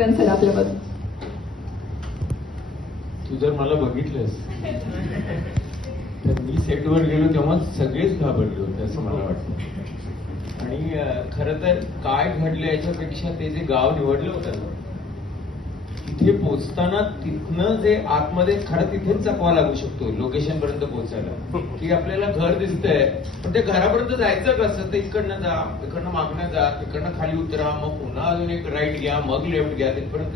आठवण सर आपल्याबद्दल? तू जर मला बघितलंस तर मी सेटवर गेलो तेव्हा सगळेच घाबरले होते असं मला वाटतं. आणि खरं तर काय घडलं याच्यापेक्षा ते जे गाव निवडलं होतं ना, तिथे पोहोचताना तिथनं जे आतमध्ये खरं तिथेच चकवा लागू शकतो लोकेशन पर्यंत पोहोचायला, की आपल्याला घर दिसतंय पण ते घरापर्यंत जायचं कसं? तर इकडनं जा, इकडनं मागणं जा, तिकडनं खाली उतरा, मग पुन्हा अजून एक राईट घ्या, मग लेफ्ट घ्या, तिथपर्यंत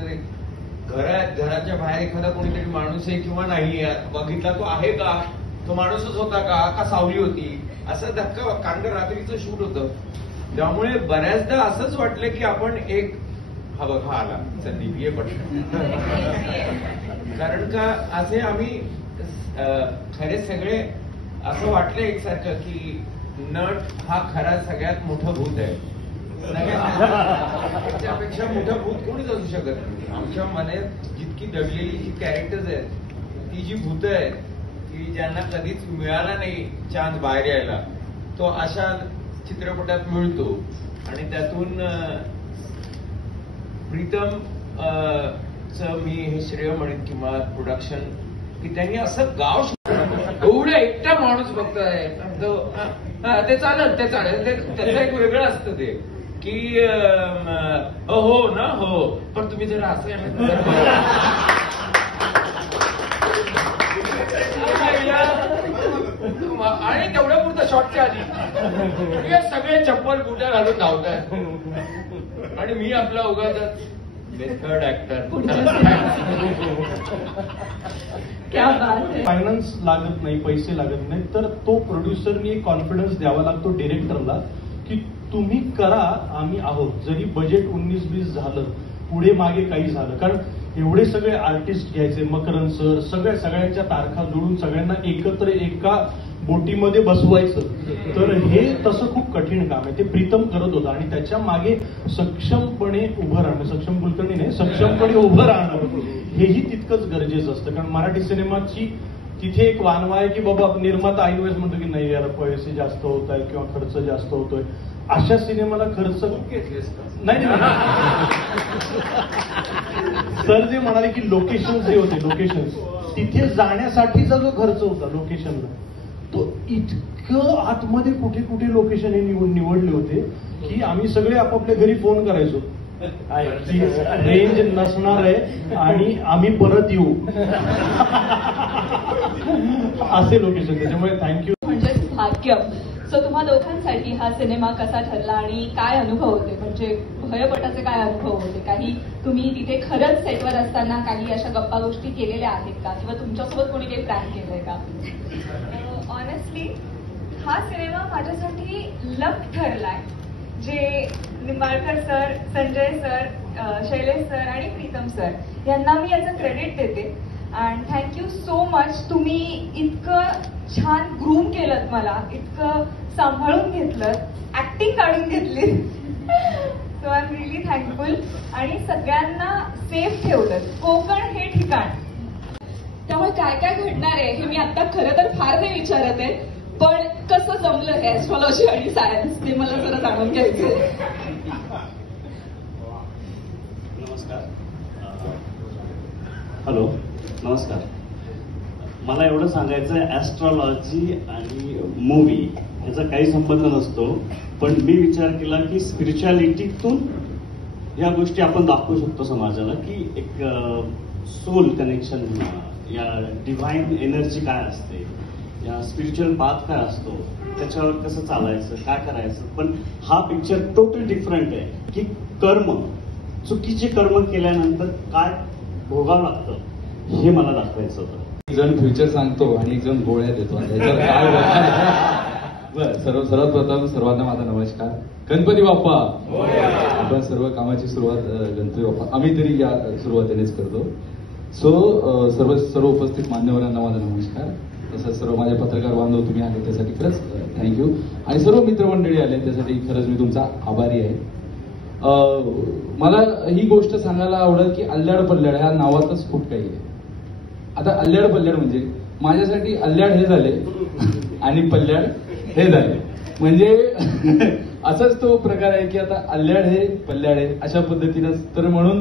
घराच्या बाहेर एखादा कोणीतरी माणूस आहे किंवा नाही, बघितला तो आहे का, तो माणूसच होता का सावली होती, असं धक्का. कारण रात्रीचं शूट होतं, त्यामुळे बऱ्याचदा असंच वाटलं की आपण एक हा बघ हा आला संदीप ये पटकन. कारण का असे आम्ही खरे सगळे असं वाटलं एकसारखं की नट हा खरा सगळ्यात मोठं भूत आहे. त्यापेक्षा मोठं भूत कोणीच असू शकत नाही. आमच्या मनात जितकी दडलेली जी कॅरेक्टर्स आहेत, ती जी भूत आहेत की ज्यांना कधीच मिळाला नाही चान्स बाहेर यायला, तो अशा चित्रपटात मिळतो. आणि त्यातून प्रीतम मी हे श्रेय म्हणेन किंवा प्रोडक्शन की त्यांनी असं गाव एवढा एकटा माणूस बघतोय ते चालेल त्याचं एक वेगळं असतं ते की हो ना हो, पण तुम्ही जरा असं आणि तेवढ्या पुरतं शॉटच्या आधी सगळे चप्पल बुटा घालून धावतात आणि मी आपला उगाच थर्ड ऍक्टर. फायनान्स लागत नाही, पैसे लागत नाही, तर तो प्रोड्युसरनी कॉन्फिडन्स द्यावा लागतो डिरेक्टरला की तुम्ही करा, आम्ही आहोत. जरी बजेट 19-20 झालं, पुढे मागे काही झालं, कारण एवढे सगळे आर्टिस्ट घ्यायचे, मकरन सर, सगळ्यांच्या तारखा जोडून सगळ्यांना एकत्र एका बोटीमध्ये बसवायचं, तर हे तसं खूप कठीण काम आहे. ते प्रीतम करत होता आणि त्याच्या मागे सक्षमपणे उभं राहणं, सक्षम कुलकर्णी नाही, सक्षमपणे उभं राहणं हेही तितकंच गरजेचं असतं. कारण मराठी सिनेमाची तिथे एक वानवा आहे की बाबा निर्माता ऐन वेळेस म्हणतो की नाही यार पैसे जास्त होत आहे किंवा खर्च जास्त होतोय, अशा सिनेमाला खर्च नाही. सर जे म्हणाले की लोकेशन जे होते, लोकेशन तिथे जाण्यासाठीचा जो खर्च होता लोकेशनला, तो इतकं आतमध्ये कुठे कुठे लोकेशन हे निवडले होते की आम्ही सगळे आपापल्या घरी फोन करायचो, रेंज नसणार आहे आणि आम्ही परत येऊ असे लोकेशन. त्याच्यामुळे थँक्यू. म्हणजे भाग्य. सो तुम्हा दोघांसाठी हा सिनेमा कसा ठरला आणि काय अनुभव होते, म्हणजे भयपटाचे काय अनुभव होते? काही तुम्ही तिथे खरंच सेटवर असताना काही अशा गप्पा गोष्टी केलेल्या आहेत का, किंवा तुमच्यासोबत कोणी काही प्लॅन केलंय का? ऑनेस्टली हा सिनेमा माझ्यासाठी लक ठरलाय. जे Nimbalkar sir, Sanjay sir, Shailesh sir आणि प्रीतम सर यांना मी याचं क्रेडिट देते. And thank you so much. तुम्ही इतकं छान ग्रूम केलं, मला इतकं सांभाळून घेतलं, ऍक्टिंग काढून घेतली. So I am really thankful. आणि सगळ्यांना सेफ ठेवलं. कोकण हे ठिकाण, त्यामुळे काय काय घडणार आहे हे मी आता खरं तर फार नाही विचारत आहे, पण कसं जमलं हे ऍस्ट्रॉलॉजी आणि सायन्स ते मला जरा जाणून घ्यायचंय. नमस्कार. हॅलो, नमस्कार. मला एवढं सांगायचं आहे, ऍस्ट्रॉलॉजी आणि मूवी याचा काही संबंध नसतो, पण मी विचार केला की स्पिरिच्युअलिटीतून या गोष्टी आपण दाखवू शकतो समाजाला, की एक सोल कनेक्शन, या डिव्हाइन एनर्जी काय असते, या स्पिरिच्युअल पाथ काय असतो, त्याच्यावर कसं चालायचं, काय करायचं. पण हा पिक्चर टोटल डिफरंट आहे की कर्म, चुकीचे कर्म केल्यानंतर काय भोगावं लागतं हे मला दाखवायचं होतं. एक जण फ्युचर सांगतो आणि एक जण गोळ्या देतो. सर्वात प्रथम सर्वांना माझा नमस्कार. गणपती बाप्पा. आपण सर्व कामाची सुरुवात गणपती बाप्पा आम्ही तरी या सुरुवातीनेच करतो. सो सर्व उपस्थित मान्यवरांना माझा नमस्कार. तसंच सर्व माझे पत्रकार बांधव तुम्ही आले त्यासाठी खरंच थँक्यू. आणि सर्व मित्रमंडळी आले त्यासाठी खरंच मी तुमचा आभारी आहे. मला ही गोष्ट सांगायला आवडेल की अल्ल्याड पल्ल्याड ह्या नावातच खूप काही आहे. आता अल्ल्याड पल्ल्याड म्हणजे माझ्यासाठी अल्ल्याड हे झाले आणि पल्ल्याड हे झाले. म्हणजे असाच तो प्रकार आहे की आता अल्याड हे पल्ल्याड आहे अशा पद्धतीनं. तर म्हणून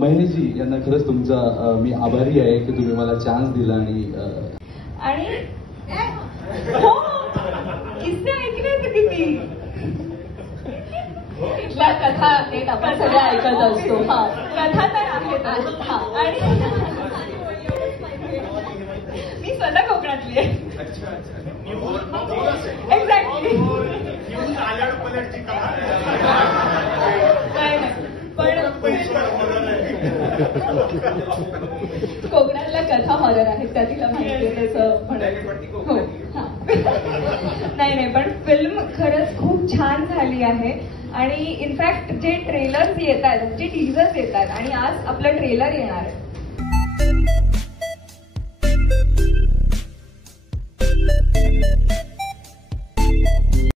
महेशजी यांना खरंच तुमचा मी आभारी आहे की तुम्ही मला चान्स दिला. आणि हो, किस्से ऐकले होते की मी. इथल्या कथा एक आपण सगळ्या ऐकत असतो. हा, कथा तर आहेत. हा. आणि मी स्वतः कोकणातली आहे. एक्झॅक्टली. पण कोकणातल्या कथा हॉरर आहेत त्या तिला माहिती आहे तसं म्हणत. हो, हा. नाही, पण फिल्म खरंच खूप छान झाली आहे. आणि इनफॅक्ट जे ट्रेलर्स येतात, जे टीजर्स येतात आणि आज आपलं ट्रेलर येणार आहे,